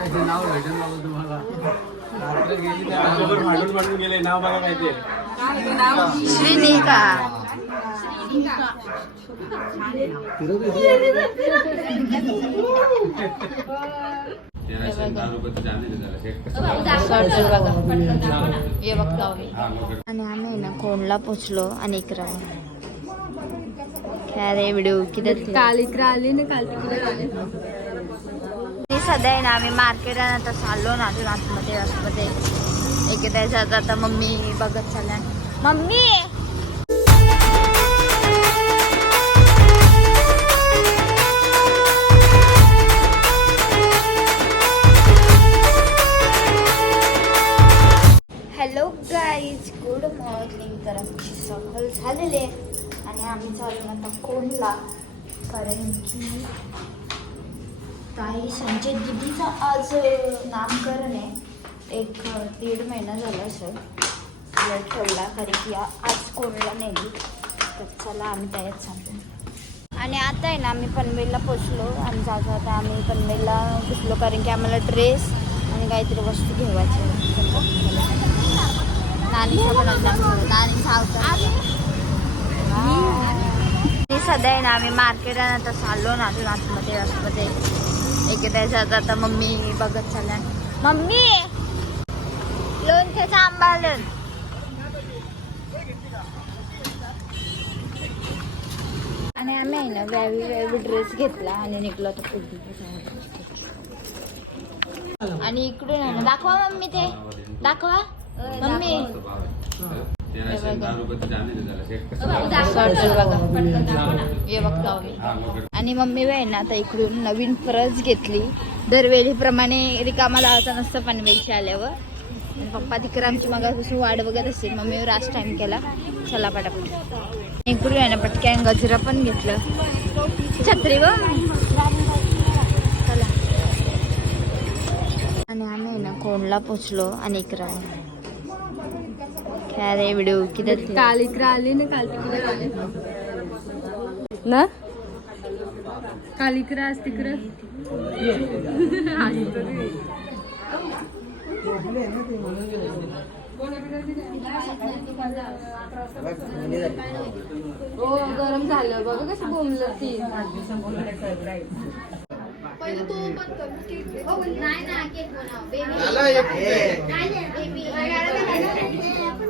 त्याचे नाव भेटेल बाबा तुम्हाला रात्र गेली त्याबरोबर भांडून भांडून गेले नाव बघा काय ते श्रीनिका सॉर्टर बघा हे बघता आणि आम्ही ना कोणला पोचलो आणि इकडं काय रे व्हिडिओ किती काल इकडे आली ना काल तिकडे आले सध्या आहे ना आम्ही मार्केटला आता चाललो ना अजून आतमध्ये आतमध्ये. एकदा जात आता मम्मी बघत चालल्या. Mummy! Hello guys good morning तर आमची सफल झालेली आहे. आणि आम्ही चालू आता कोणला कारण की काही संजय दिदीचं आज नामकरण आहे. एक दीड महिना झाला असेल वेळ ठेवला कारण की आज कोणला नेली. तर चला आम्ही त्याच्यात सांगतो आणि आता आहे ना आम्ही पनवेलला पोचलो. आणि जाता आता आम्ही पनवेलला घुसलो कारण की आम्हाला ड्रेस आणि काहीतरी वस्तू घेवायची नानीचा पण नानी सध्या आहे ना आम्ही मार्केटात आता चाललो ना अजून आतमध्ये असमध्ये एक जात आता मम्मी बघत चालल्या. मम्मी! लोणच्याचं आंबालन आणि आम्ही आहे ना व्यावी व्यावी ड्रेस घेतला आणि निघलो होतो आणि इकडून आहे ना दाखवा मम्मी ते. दाखवा. मम्मी. आणि मम्मी बाई ना आता इकडून नवीन परस घेतली. दरवेळीप्रमाणे रिकामा लावायचा नसतं पनवेलच्या आल्यावर. पप्पा तिकडे आमची मगापासून वाट बघत असतील. मम्मीवर आज टाइम केला. चला पटापट. इकडून आहे ना पटक्यान गजरा पण घेतलं. छत्री व. चला. आणि आम्ही आहे ना कोणला पोचलो आणि इकडं काय रे व्हिडिओ किती काल इकडे आली ना काल तिकडे आले. ना? काल इकडे आज तिकडे. हो गरम झालं. बघा कसं बोंबलं ती. पहिल्यांदा आवाज आवरा त्याचे नाव भेटेल बाबा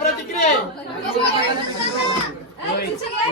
प्रतिक्रिया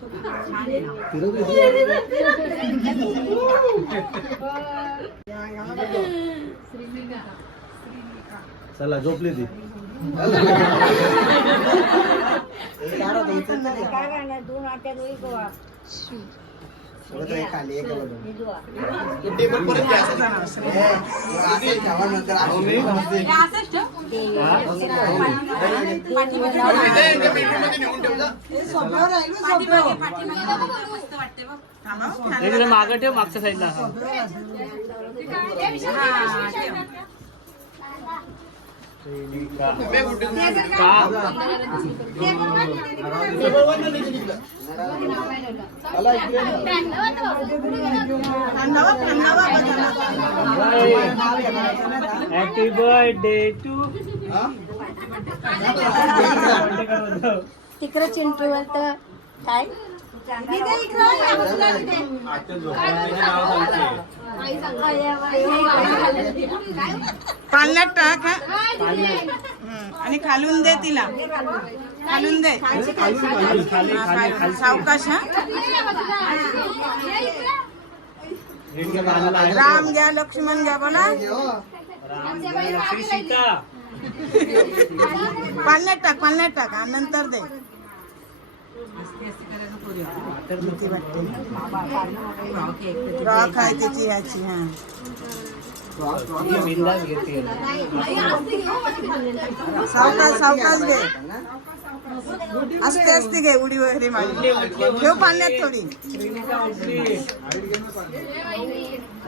चला झोपली ती इकडे मागं ठेव मागच्या साईडला हॅपी बर्थडे टू तिकडं चिंटूवर तर काय? पाण्यात टाक हा. हम्म. आणि खालून दे तिला. खालून दे. हा. सावकाश हा. राम घ्या लक्ष्मण घ्या बोला. पाण्यात टाक पाण्यात टाक हा, नंतर दे. फ्रॉक आहे तिची याची हा. बिंदास घेते सावकाश सावकाश घे. असते असते घे उडी वगैरे मारी ठेव पाण्यात थोडी.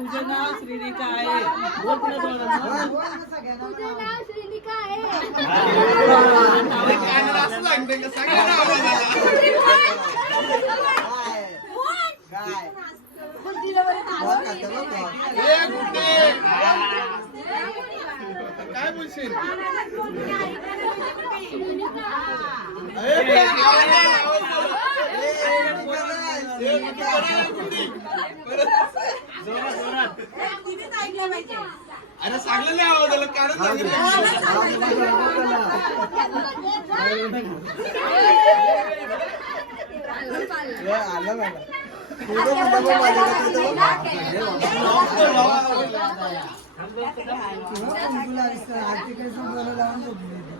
तुझं नाव श्रीनिका आहे बोल. हे बारशाचं गाणं बोला. आहे. भाजण्याला बसलाय हे विशाल हे आता बोलू का तुला आता? कशी चुकतं दिदी बघ ती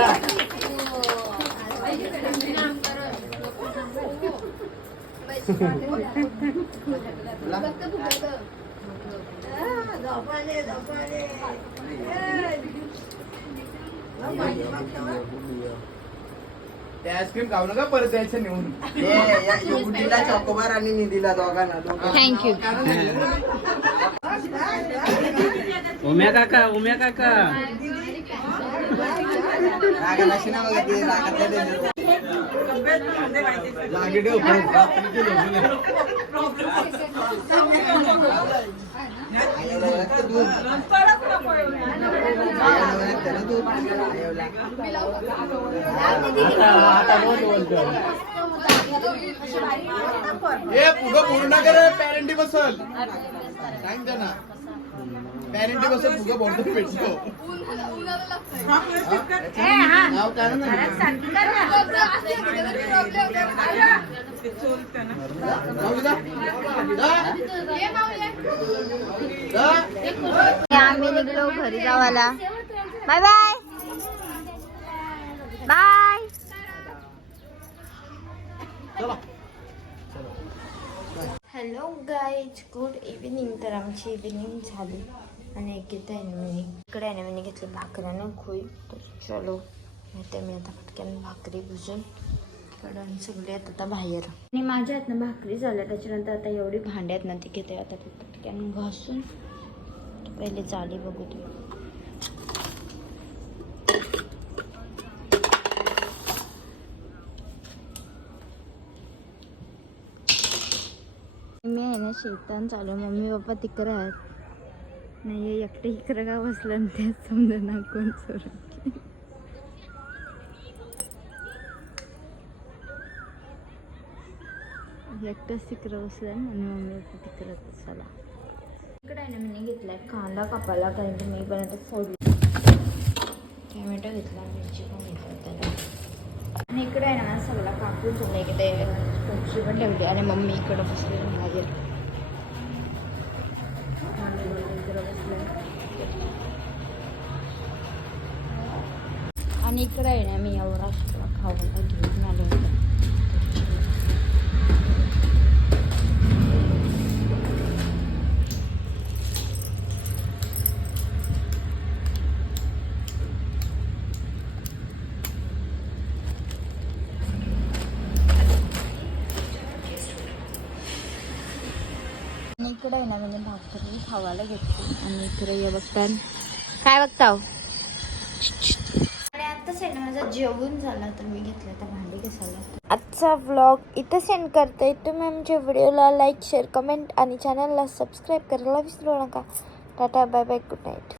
ते आईस्क्रीम खाऊ नका परत यायचं नेऊन गुड्डीला चॉकोबार आणि निधीला दोघांना थँक्यू उम्या काका उम्या काका. रागाला बघा ते देणार. दूध. पूर्ण कर पॅरेंटी बसल सांग त्यांना पॅरेंटी बसल फुगं बोलतो पेटतो नाव काय आम्ही निघलो घरी जावाला bye bye bye hello guys good evening तर आमची इव्हिनिंग झाली. आणि एक इथं आहे ना मी. इकडे आहे ना मी घेतली भाकऱ्यानं खोई. तर चलो माहिती मी आता फटक्यानं भाकरी भुजून कारण सगळे आहेत आता बाहेर. आणि माझ्या आहेत ना भाकरी झाल्या त्याच्यानंतर आता एवढी भांडी आहेत ना ती घेते आता ती घासून. पहिले चाली बघू दे मी आहे ना शेतान चालू मम्मी पप्पा तिकडे आहेत. नाही हे एकटे गाव असलं आणि तेच समजा ना कोण सोडून एकटंच तिकडं बसलं आणि मम्मी तिकडं चला. इकडे आहे ना मी घेतलाय. कांदा कापायला कारण की मी बनवतो फोडली. टोमॅटो घेतला मिरची पण घेतला त्याला. आणि इकडे आहे ना सगळं कापून ठेवलं की ते पण ठेवली आणि मम्मी इकडं बसली माझ्या आणि मम्मी इकडं बसलंय. आणि इकडे आहे ना मी यावर सगळा खावायला घेऊन आले होते. इकडं आहे ना म्हणजे भाकरी खावायला घेतली. आणि इकडे हे बघताय. काय बघता माझा जेवण झाला तर मी घेतलं तर भांडी घासायला. आजचा व्लॉग इथं सेंड करते. तुम्ही आमच्या व्हिडिओला लाईक शेअर कमेंट आणि चॅनलला सबस्क्राईब करायला विसरू नका. Tata bye bye good night